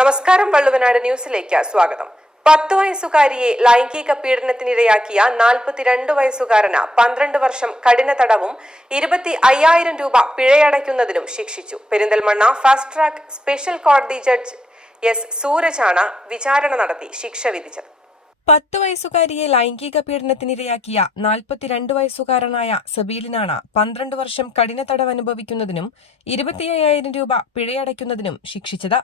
നമസ്കാരം വള്ളുവനാട് ന്യൂസിലേക്ക് സ്വാഗതം. പത്ത് വയസ്സുകാരിയെ ലൈംഗിക പീഡനത്തിനിരയാക്കിയ നാൽപ്പത്തിരണ്ട് വയസ്സുകാരന് പന്ത്രണ്ട് വർഷം കഠിന തടവും ഇരുപത്തി അയ്യായിരം രൂപ പിഴയടയ്ക്കുന്നതിനും ശിക്ഷിച്ചു. പെരിന്തൽമണ്ണ ഫാസ്റ്റ് ട്രാക്ക് സ്പെഷ്യൽ കോടതി ജഡ്ജ് എസ് സൂരജാണ് വിചാരണ നടത്തി ശിക്ഷ വിധിച്ചത്. പത്ത് വയസ്സുകാരിയെ ലൈംഗിക പീഡനത്തിനിരയാക്കിയ നാൽപ്പത്തിരണ്ട് വയസ്സുകാരനായ സബീലിനാണ് പന്ത്രണ്ട് വർഷം കഠിന തടവ് അനുഭവിക്കുന്നതിനും ഇരുപത്തിയ്യായിരം രൂപ പിഴയടയ്ക്കുന്നതിനും ശിക്ഷിച്ചത്.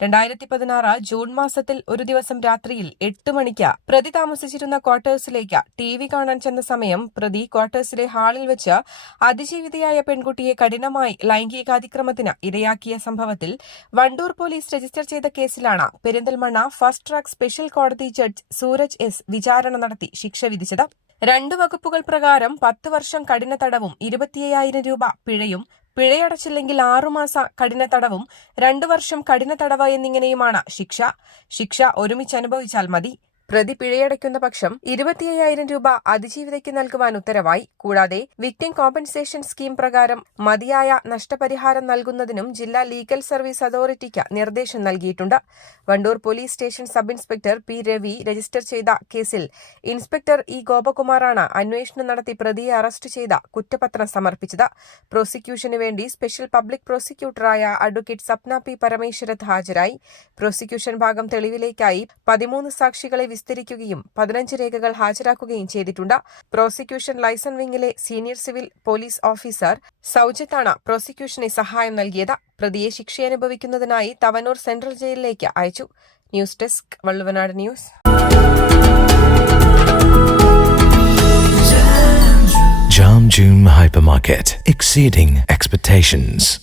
രണ്ടായിരത്തി പതിനാറ് ജൂൺ മാസത്തിൽ ഒരു ദിവസം രാത്രിയിൽ എട്ട് മണിക്ക് പ്രതി താമസിച്ചിരുന്ന ക്വാർട്ടേഴ്സിലേക്ക് ടി വി കാണാൻ ചെന്ന സമയം പ്രതി ക്വാർട്ടേഴ്സിലെ ഹാളിൽ വെച്ച് അതിജീവിതയായ പെൺകുട്ടിയെ കഠിനമായി ലൈംഗികാതിക്രമത്തിന് ഇരയാക്കിയ സംഭവത്തിൽ വണ്ടൂർ പോലീസ് രജിസ്റ്റർ ചെയ്ത കേസിലാണ് പെരിന്തൽമണ്ണ ഫസ്റ്റ് ട്രാക്ക് സ്പെഷ്യൽ കോടതി ജഡ്ജ് സൂരജ് എസ് വിചാരണ നടത്തി ശിക്ഷ വിധിച്ചത്. രണ്ട് വകുപ്പുകൾ പ്രകാരം പത്ത് വർഷം കഠിന തടവും ഇരുപത്തിയ്യായിരം രൂപ പിഴയും പിഴയടച്ചില്ലെങ്കിൽ ആറുമാസ കഠിന തടവും രണ്ടു വർഷം കഠിന തടവ് എന്നിങ്ങനെയുമാണ് ശിക്ഷ. ശിക്ഷ ഒരുമിച്ച് അനുഭവിച്ചാൽ മതി. പ്രതി പിഴയടയ്ക്കുന്ന പക്ഷം ഇരുപത്തിയ്യായിരം രൂപ അതിജീവിതയ്ക്ക് നൽകുവാൻ ഉത്തരവായി. കൂടാതെ വിക്ടിം കോമ്പൻസേഷൻ സ്കീം പ്രകാരം മതിയായ നഷ്ടപരിഹാരം നൽകുന്നതിനും ജില്ലാ ലീഗൽ സർവീസ് അതോറിറ്റിക്ക് നിർദ്ദേശം നൽകിയിട്ടുണ്ട്. Vandoor police station sub inspector P Ravi register ചെയ്ത കേസിൽ ഇൻസ്പെക്ടർ ഇ ഗോപകുമാറാണ് അന്വേഷണം നടത്തി പ്രതിയെ അറസ്റ്റ് ചെയ്ത കുറ്റപത്രം സമർപ്പിച്ചത്. പ്രോസിക്യൂഷന് വേണ്ടി സ്പെഷ്യൽ പബ്ലിക് പ്രോസിക്യൂട്ടറായ അഡ്വക്കേറ്റ് സപ്ന പി പരമേശ്വരത്ത് ഹാജരായി. പ്രോസിക്യൂഷൻ ഭാഗം തെളിവിലേക്കായി പതിമൂന്ന് സാക്ഷികളെ വിസ്തരിക്കുകയും പതിനഞ്ച് രേഖകൾ ഹാജരാക്കുകയും ചെയ്തിട്ടുണ്ട്. പ്രോസിക്യൂഷൻ ലൈസൺ വിംഗിലെ സീനിയർ സിവിൽ പോലീസ് ഓഫീസർ സൌജിത്താണ് പ്രോസിക്യൂഷനെ സഹായം നൽകിയത്. പ്രതിയെ ശിക്ഷയനുഭവിക്കുന്നതിനായി തവനൂർ സെൻട്രൽ ജയിലിലേക്ക് അയച്ചു. News desk Valluvanad news.